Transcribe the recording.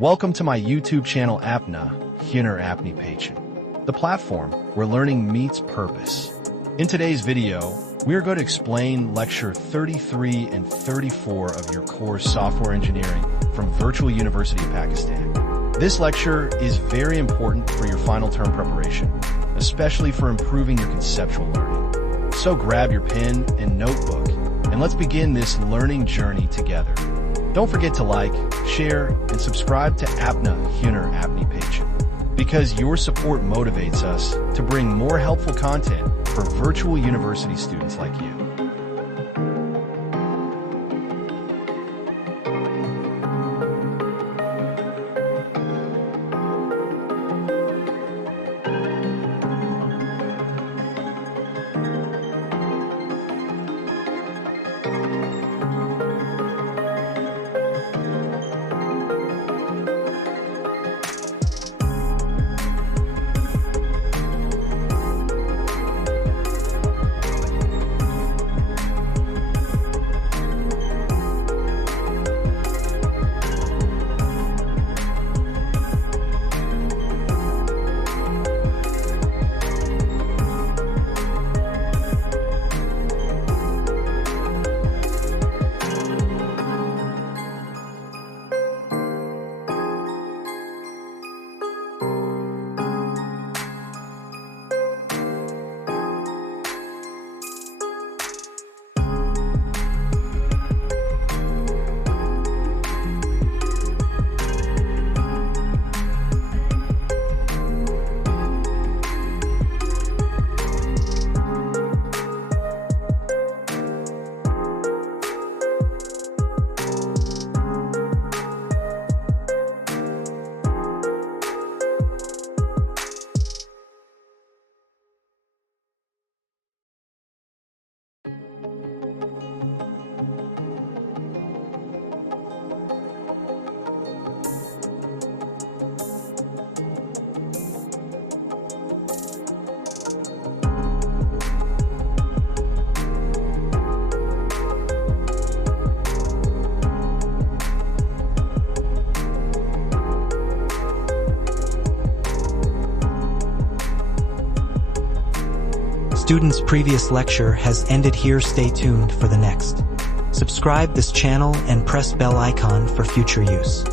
Welcome to my YouTube channel Apna, Huner Apni Pachin, the platform where learning meets purpose. In today's video, we are going to explain Lecture 33 and 34 of your course Software Engineering from Virtual University of Pakistan. This lecture is very important for your final term preparation, especially for improving your conceptual learning. So grab your pen and notebook, and let's begin this learning journey together. Don't forget to like, share, and subscribe to Apna Huner Apni Pachin, because your support motivates us to bring more helpful content for virtual university students like you. Students' previous lecture has ended here. Stay tuned for the next. Subscribe this channel and press bell icon for future use.